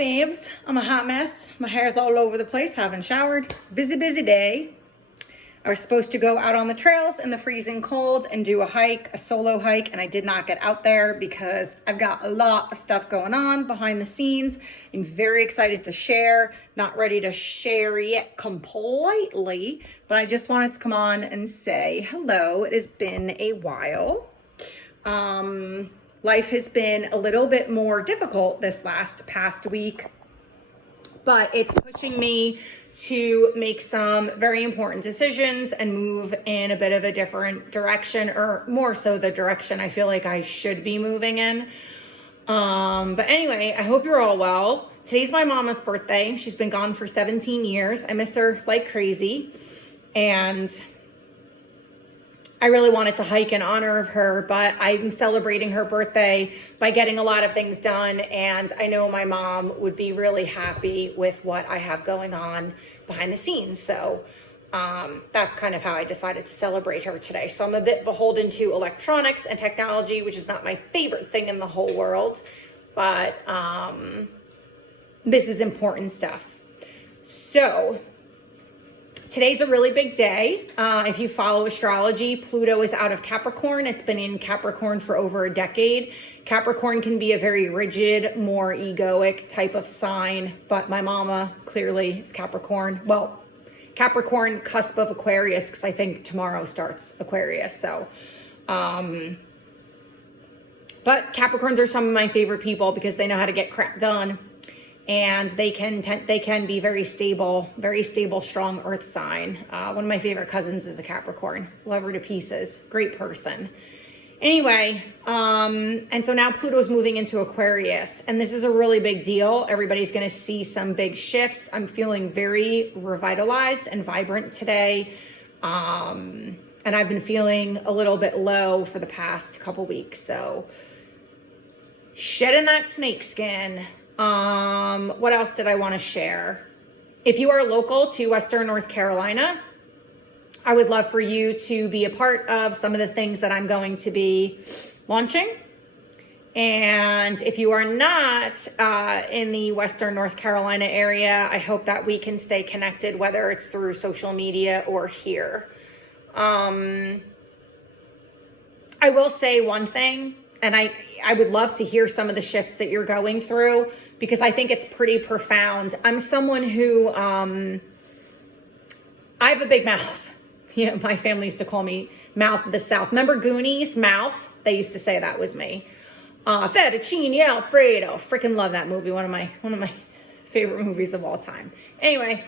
babes. I'm a hot mess. My hair's all over the place. Haven't showered. Busy day. I was supposed to go out on the trails in the freezing cold and do a solo hike, and I did not get out there because I've got a lot of stuff going on behind the scenes. I'm very excited to share. Not ready to share yet completely, but I just wanted to come on and say hello. It has been a while. Life has been a little bit more difficult this past week, but it's pushing me to make some very important decisions and move in a bit of a different direction, or more so the direction I feel like I should be moving in. But anyway, I hope you're all well. Today's my mama's birthday. She's been gone for 17 years. I miss her like crazy. And I really wanted to hike in honor of her, but I'm celebrating her birthday by getting a lot of things done. And I know my mom would be really happy with what I have going on behind the scenes. So that's kind of how I decided to celebrate her today. So I'm a bit beholden to electronics and technology, which is not my favorite thing in the whole world, but this is important stuff. So today's a really big day. If you follow astrology, Pluto is out of Capricorn. It's been in Capricorn for over a decade. Capricorn can be a very rigid, more egoic type of sign, but my mama clearly is Capricorn. Well, Capricorn cusp of Aquarius, because I think tomorrow starts Aquarius. So, but Capricorns are some of my favorite people because they know how to get crap done. And they can be very stable, strong earth sign. One of my favorite cousins is a Capricorn. Love her to pieces. Great person. Anyway, and so now Pluto's moving into Aquarius, and this is a really big deal. Everybody's going to see some big shifts. I'm feeling very revitalized and vibrant today. And I've been feeling a little bit low for the past couple weeks. So shedding that snake skin. What else did I want to share? If you are local to Western North Carolina, I would love for you to be a part of some of the things that I'm going to be launching. And if you are not in the Western North Carolina area, I hope that we can stay connected, whether it's through social media or here. I will say one thing, and I would love to hear some of the shifts that you're going through, because I think it's pretty profound. I'm someone who, I have a big mouth. You know, my family used to call me Mouth of the South. Remember Goonies? Mouth? They used to say that was me. Fettuccine Alfredo. Freaking love that movie. One of my favorite movies of all time. Anyway,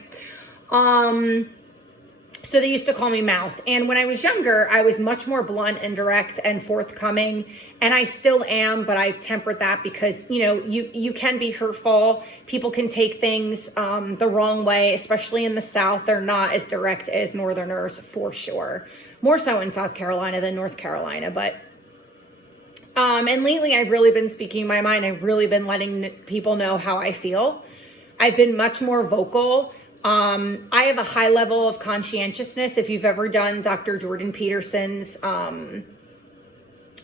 so they used to call me Mouth. And when I was younger, I was much more blunt and direct and forthcoming. And I still am, but I've tempered that because, you know, you can be hurtful. People can take things the wrong way, especially in the South. They're not as direct as Northerners for sure. More so in South Carolina than North Carolina. But, and lately I've really been speaking my mind. I've really been letting people know how I feel. I've been much more vocal. I have a high level of conscientiousness. If you've ever done Dr. Jordan Peterson's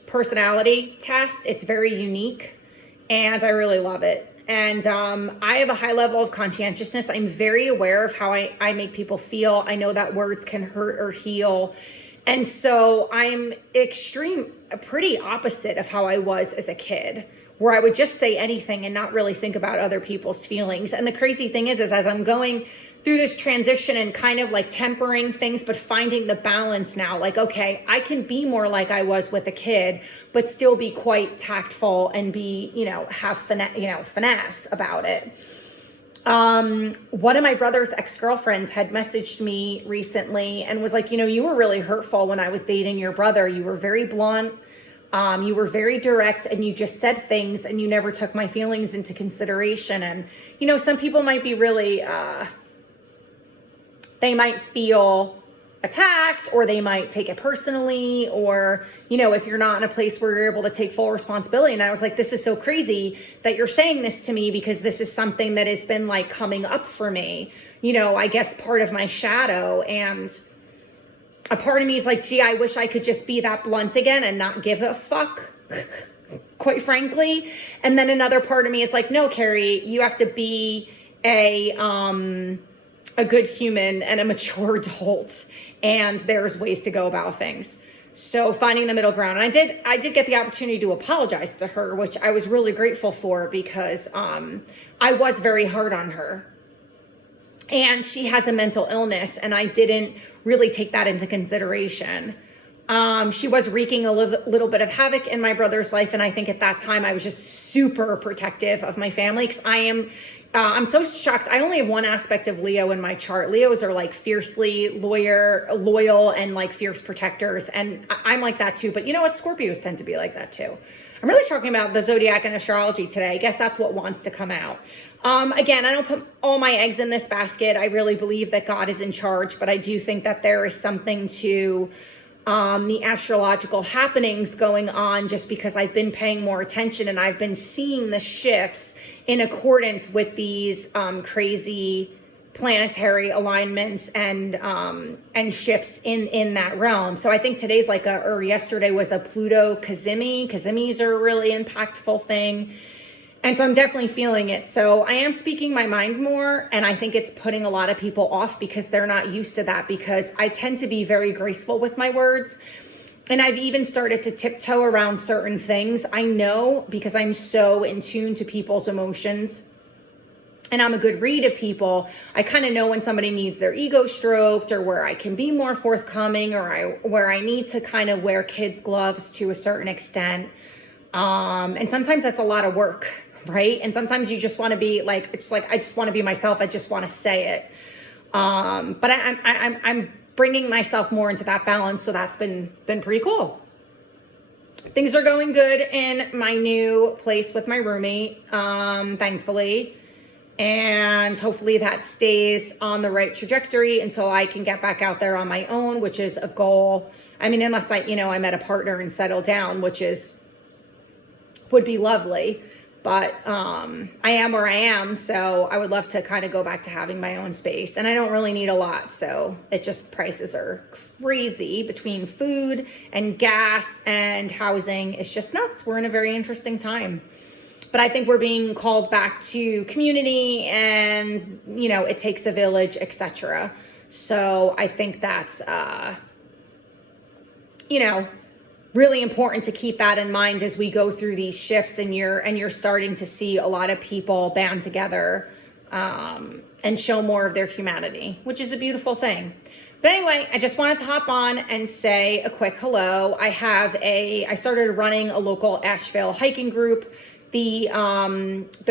personality test, it's very unique and I really love it. And I have a high level of conscientiousness. I'm very aware of how I make people feel. I know that words can hurt or heal. And so I'm pretty opposite of how I was as a kid, where I would just say anything and not really think about other people's feelings. And the crazy thing is as I'm going through this transition and kind of like tempering things, but finding the balance now, like, okay, I can be more like I was with a kid, but still be quite tactful and be, you know, have finesse about it. One of my brother's ex-girlfriends had messaged me recently and was like, you know, you were really hurtful when I was dating your brother. You were very blunt. You were very direct and you just said things and you never took my feelings into consideration. And, you know, some people might be really, they might feel attacked or they might take it personally, or, you know, if you're not in a place where you're able to take full responsibility. And I was like, this is so crazy that you're saying this to me because this is something that has been like coming up for me, you know, I guess part of my shadow. And a part of me is like, gee, I wish I could just be that blunt again and not give a fuck. quite frankly. And then another part of me is like, no, Carrie, you have to be a good human and a mature adult, and there's ways to go about things. So finding the middle ground. And I did get the opportunity to apologize to her, which I was really grateful for, because I was very hard on her. And she has a mental illness, and I didn't really take that into consideration. She was wreaking a little bit of havoc in my brother's life, and I think at that time I was just super protective of my family, because I'm so shocked. I only have one aspect of Leo in my chart. Leos are like fiercely loyal, and like fierce protectors. And I'm like that too. But you know what? Scorpios tend to be like that too. I'm really talking about the zodiac and astrology today. I guess that's what wants to come out. Again, I don't put all my eggs in this basket. I really believe that God is in charge, but I do think that there is something to the astrological happenings going on, just because I've been paying more attention and I've been seeing the shifts in accordance with these crazy planetary alignments and shifts in that realm. So I think today's or yesterday was a Pluto Cazimi. Cazimis are a really impactful thing. And so I'm definitely feeling it. So I am speaking my mind more, and I think it's putting a lot of people off because they're not used to that, because I tend to be very graceful with my words. And I've even started to tiptoe around certain things. I know, because I'm so in tune to people's emotions, and I'm a good read of people. I kind of know when somebody needs their ego stroked, or where I can be more forthcoming, or where I need to kind of wear kids' gloves to a certain extent. And sometimes that's a lot of work, right? And sometimes you just want to be like, it's like, I just want to be myself. I just want to say it. But I'm bringing myself more into that balance. So that's been pretty cool. Things are going good in my new place with my roommate, thankfully. And hopefully that stays on the right trajectory until I can get back out there on my own, which is a goal. I mean, unless I met a partner and settle down, would be lovely. But I am where I am, so I would love to kind of go back to having my own space. And I don't really need a lot, so prices are crazy between food and gas and housing. It's just nuts. We're in a very interesting time. But I think we're being called back to community, and, it takes a village, etc. So I think that's, really important to keep that in mind as we go through these shifts, and you're starting to see a lot of people band together and show more of their humanity, which is a beautiful thing. But anyway, I just wanted to hop on and say a quick hello. I started running a local Asheville hiking group. The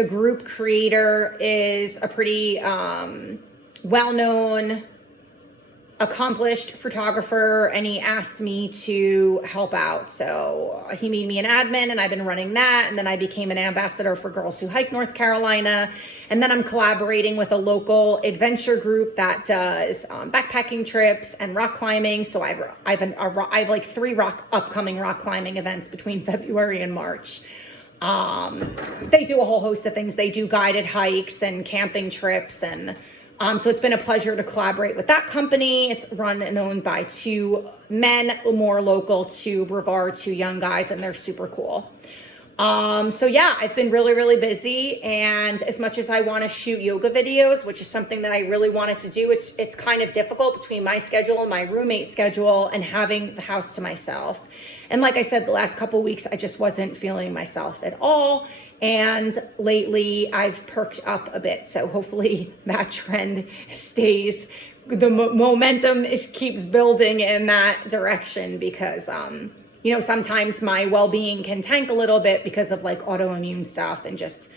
group creator is a pretty well-known, accomplished photographer, and he asked me to help out. So he made me an admin, and I've been running that. And then I became an ambassador for Girls Who Hike North Carolina. And then I'm collaborating with a local adventure group that does backpacking trips and rock climbing. So I have like 3 upcoming rock climbing events between February and March. They do a whole host of things. They do guided hikes and camping trips, and so it's been a pleasure to collaborate with that company. It's run and owned by 2 men, more local to Brevard, 2 young guys, and they're super cool. So yeah, I've been really, really busy, and as much as I want to shoot yoga videos, which is something that I really wanted to do, it's kind of difficult between my schedule and my roommate's schedule and having the house to myself. And like I said, the last couple of weeks, I just wasn't feeling myself at all. And lately I've perked up a bit. So hopefully that trend stays. The momentum keeps building in that direction, because, sometimes my well-being can tank a little bit because of like autoimmune stuff and just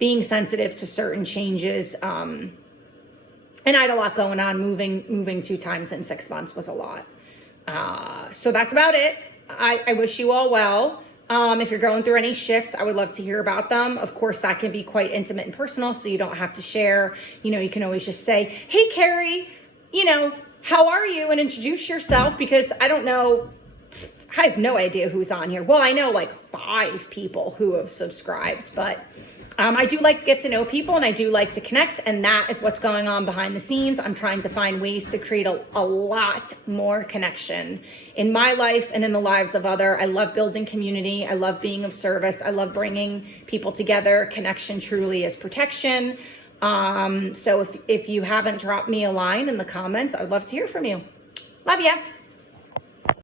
being sensitive to certain changes. And I had a lot going on. Moving 2 times in 6 months was a lot. So that's about it. I wish you all well. If you're going through any shifts, I would love to hear about them. Of course, that can be quite intimate and personal, so you don't have to share. You can always just say, hey, Carrie, how are you? And introduce yourself, because I don't know. I have no idea who's on here. Well, I know like 5 people who have subscribed, but I do like to get to know people and I do like to connect, and that is what's going on behind the scenes. I'm trying to find ways to create a lot more connection in my life and in the lives of other. I love building community. I love being of service. I love bringing people together. Connection truly is protection. So if you haven't dropped me a line in the comments, I'd love to hear from you. Love ya.